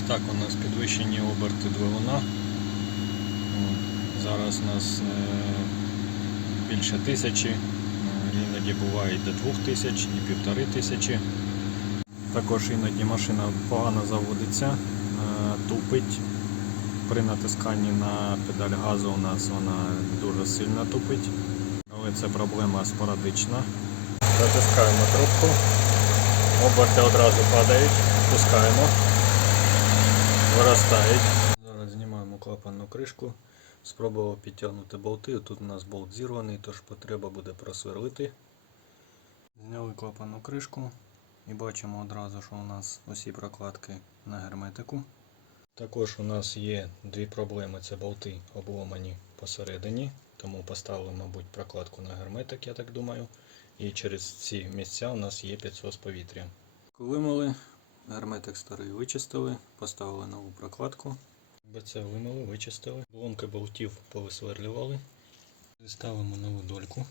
так у нас підвищені оберти двигуна. Зараз у нас е, більше тисячі, е, іноді буває і до двох тисяч, і півтори тисячі. Також іноді машина погано заводиться, е, тупить. При натисканні на педаль газу у нас вона дуже сильно тупить, але це проблема спорадична. Затискаємо трубку, оберти одразу падають, пускаємо, виростають. Зараз знімаємо клапанну кришку, спробував підтягнути болти. Тут у нас болт зірваний, тож потреба буде просверлити. Зняли клапанну кришку і бачимо одразу, що у нас усі прокладки на герметику. Також у нас є дві проблеми: це болти обломані посередині, тому поставили, мабуть, прокладку на герметик, я так думаю. І через ці місця у нас є підсос повітря. Вимили, герметик старий вичистили, поставили нову прокладку. БЦ вимили, вичистили. Бломки болтів повисверлювали. Ставимо нову дольку.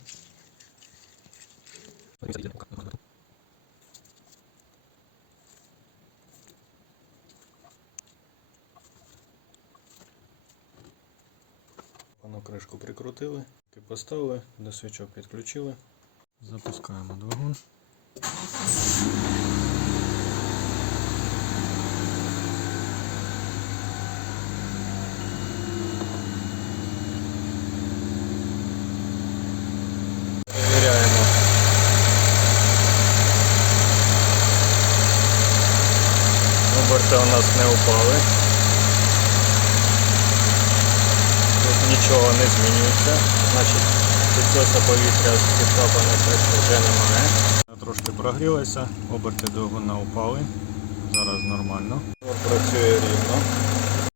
Пану кришку прикрутили, поставили, до свічок підключили. Запускаємо двигун. Оберти у нас не упали. Тут нічого не змінюється. Значить, підсоса повітря з підклапаної кришки вже немає. Трошки прогрілися, оберти двигуна упали. Зараз нормально. Працює рівно.